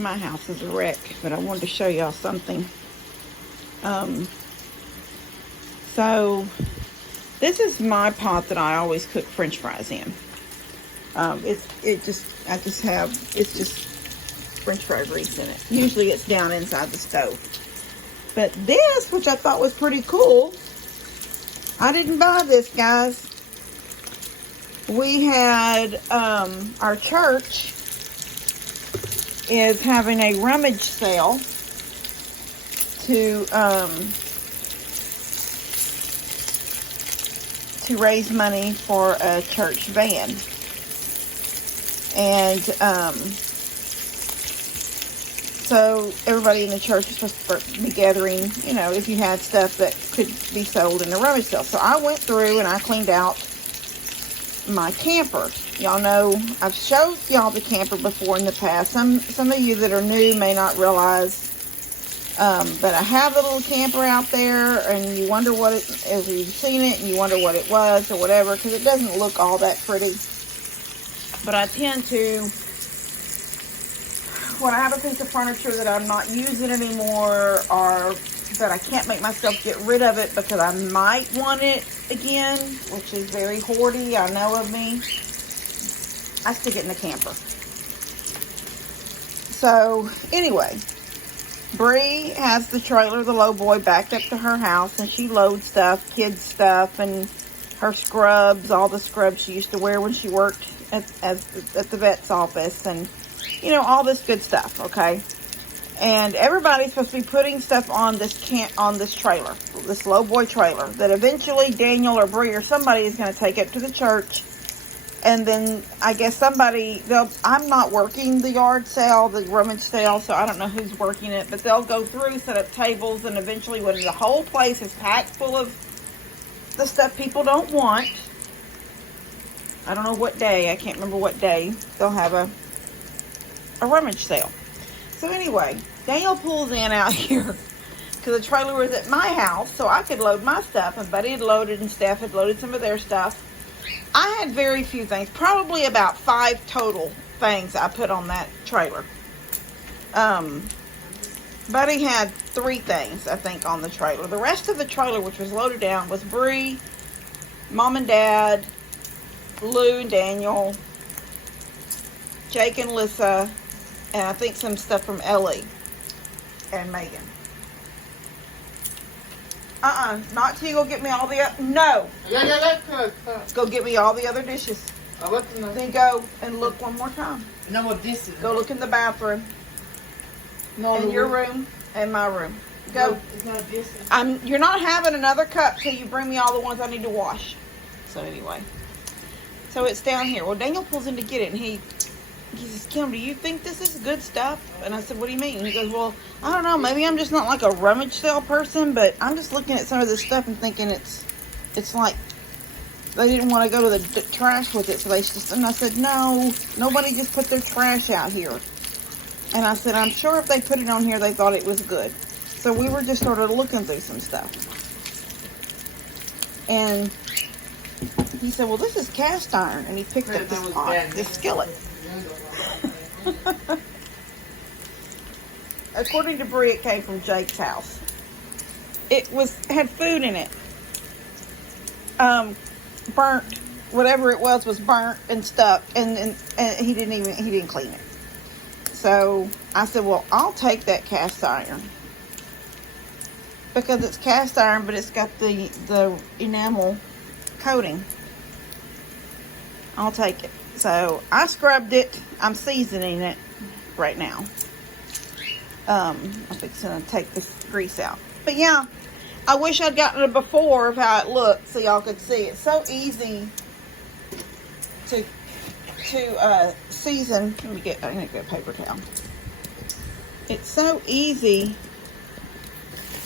my house is a wreck, but I wanted to show y'all something. So this is my pot that I always cook French fries in. It's just French fry grease in it. Usually it's down inside the stove. But this, which I thought was pretty cool, I didn't buy this, guys. We had, our church is having a rummage sale to raise money for a church van. And, so everybody in the church is supposed to be gathering, you know, if you had stuff that could be sold in the rummage sale. So I went through and I cleaned out my camper. Y'all know I've showed y'all the camper before in the past. Some of you that are new may not realize, but I have a little camper out there, and you wonder what it is. You've seen it and you wonder what it was or whatever, because it doesn't look all that pretty. But I tend to, when I have a piece of furniture that I'm not using anymore, or that I can't make myself get rid of it because I might want it again, which is very hoardy, I know of me, I stick it in the camper. So anyway, Bree has the trailer, the low boy, backed up to her house, and she loads stuff, kids stuff, and her scrubs, all the scrubs she used to wear when she worked at the vet's office, and you know, all this good stuff, okay? And everybody's supposed to be putting stuff on this trailer, this low boy trailer, that eventually Daniel or Bree or somebody is going to take it to the church. And then I guess I'm not working the yard sale, the rummage sale, so I don't know who's working it, but they'll go through, set up tables, and eventually when the whole place is packed full of the stuff people don't want, I don't know what day, I can't remember what day, they'll have a rummage sale. So anyway, Daniel pulls in out here because the trailer was at my house, so I could load my stuff, and Buddy had loaded and Steph had loaded some of their stuff. I had very few things, probably about 5 total things I put on that trailer. Buddy had 3 things, I think, on the trailer. The rest of the trailer, which was loaded down, was Bree, Mom and Dad, Lou and Daniel, Jake and Lissa, and I think some stuff from Ellie and Megan. Not till you go get me all the no. Go get me all the other dishes. Then go and look one more time. No more dishes. Go look in the bathroom. No, in your room and my room. Go. No, it's not dishes. You're not having another cup till you bring me all the ones I need to wash. So anyway. So it's down here. Well, Daniel pulls in to get it, and he says, Kim, do you think this is good stuff? And I said, what do you mean? And he goes, well, I don't know. Maybe I'm just not like a rummage sale person, but I'm just looking at some of this stuff and thinking it's like they didn't want to go to the trash with it. So they just, and I said, no, nobody just put their trash out here. And I said, I'm sure if they put it on here, they thought it was good. So we were just sort of looking through some stuff. And he said, well, this is cast iron. And he picked up this pot, this skillet. According to Bree, it came from Jake's house. It had food in it. Burnt, whatever it was burnt and stuck, and he didn't clean it. So I said, well, I'll take that cast iron because it's cast iron, but it's got the enamel coating. I'll take it. So I scrubbed it. I'm seasoning it right now. I'm fixing to take this grease out. But yeah, I wish I'd gotten it before of how it looked so y'all could see. It's so easy to season. I need to get a paper towel. It's so easy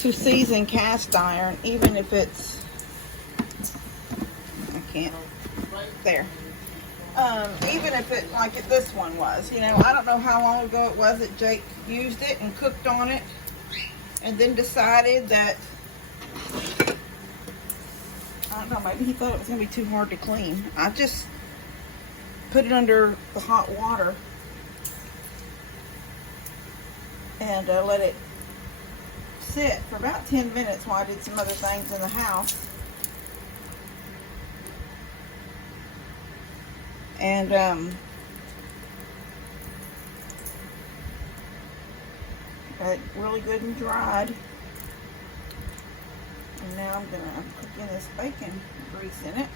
to season cast iron, even if it's, I can't, there. Even if it, like this one was, you know, I don't know how long ago it was that Jake used it and cooked on it and then decided that, I don't know, maybe he thought it was going to be too hard to clean. I just put it under the hot water and let it sit for about 10 minutes while I did some other things in the house. And got it really good and dried. And now I'm gonna cook in this bacon grease in it.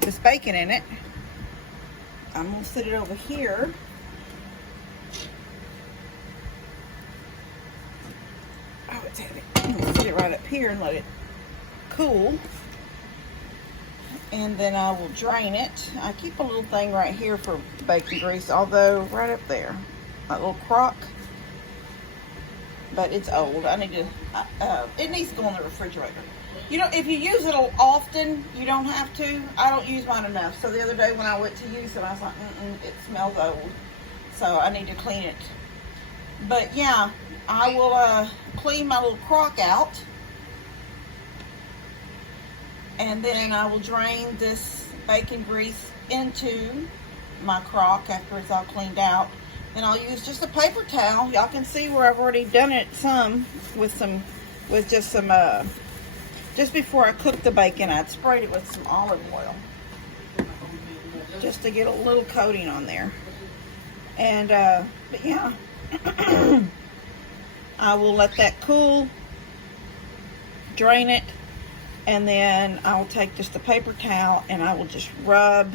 This bacon in it. I'm gonna sit it over here. Oh, it's heavy. I'm gonna sit it right up here and let it cool. And then I will drain it. I keep a little thing right here for bacon grease, although right up there, a little crock. But it's old. I need to. It needs to go in the refrigerator. You know, if you use it often, you don't have to. I don't use mine enough. So the other day when I went to use it, I was like, it smells old. So I need to clean it. But yeah, I will clean my little crock out. And then I will drain this bacon grease into my crock after it's all cleaned out. Then I'll use just a paper towel. Y'all can see where I've already done it just before I cooked the bacon, I'd sprayed it with some olive oil just to get a little coating on there. And, but yeah, I will let that cool, drain it, and then I'll take just a paper towel and I will just rub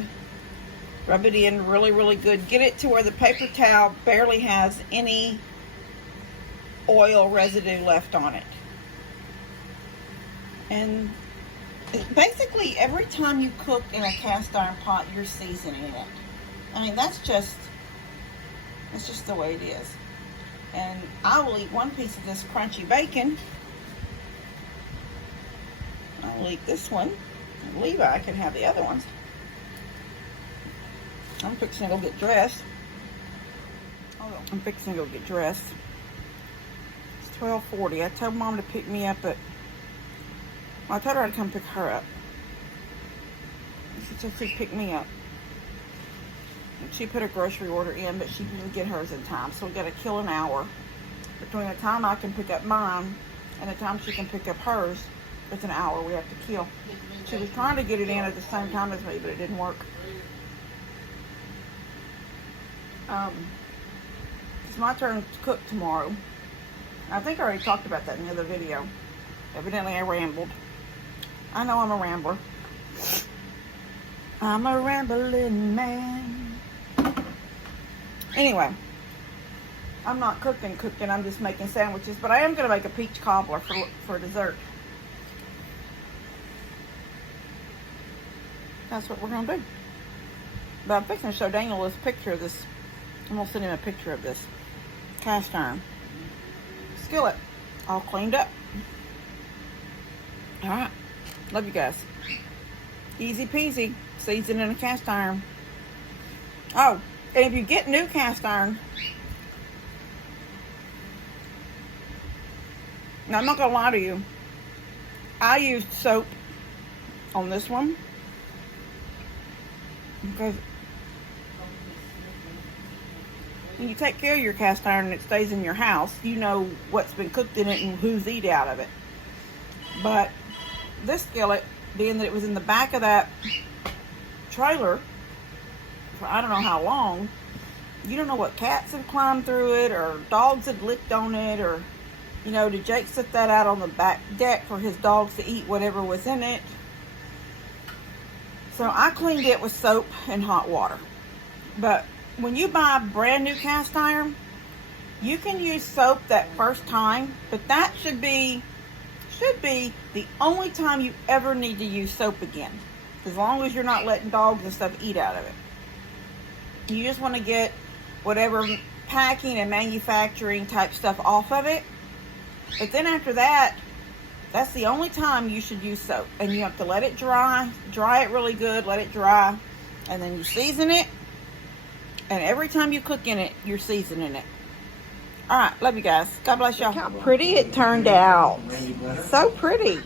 it in really, really good. Get it to where the paper towel barely has any oil residue left on it. And basically every time you cook in a cast iron pot, you're seasoning it. I mean, that's just the way it is. And I will eat one piece of this crunchy bacon. I will eat this one. Levi can have the other ones. I'm fixing to go get dressed. I'm fixing to go get dressed. It's 12:40. I told Mom to pick me up at... Well, I told her I'd come pick her up. She said she'd pick me up. And she put a grocery order in, but she didn't get hers in time. So we got to kill an hour between the time I can pick up mine and the time she can pick up hers. It's an hour we have to kill. She was trying to get it in at the same time as me, but it didn't work. It's my turn to cook tomorrow. I think I already talked about that in the other video. Evidently I rambled. I know I'm a rambler. I'm a rambling man. Anyway, I'm not cooking, I'm just making sandwiches, but I am going to make a peach cobbler for dessert. That's what we're going to do. But I'm fixing to show Daniel this picture of this. I'm going to send him a picture of this cast iron skillet all cleaned up. Alright. Love you guys. Easy peasy. Season in a cast iron. Oh, and if you get new cast iron, now I'm not going to lie to you. I used soap on this one because when you take care of your cast iron and it stays in your house, you know what's been cooked in it and who's eat out of it. But this skillet, being that it was in the back of that trailer for I don't know how long, you don't know what cats have climbed through it or dogs have licked on it, or, you know, did Jake set that out on the back deck for his dogs to eat whatever was in it? So I cleaned it with soap and hot water. But when you buy brand new cast iron, you can use soap that first time, but that should be the only time you ever need to use soap again, as long as you're not letting dogs and stuff eat out of it. You just want to get whatever packing and manufacturing type stuff off of it. But then after that, that's the only time you should use soap. And you have to let it dry it really good, let it dry, and then you season it. And every time you cook in it, you're seasoning it. All right, love you guys. God bless y'all. Look how pretty it turned out. So pretty.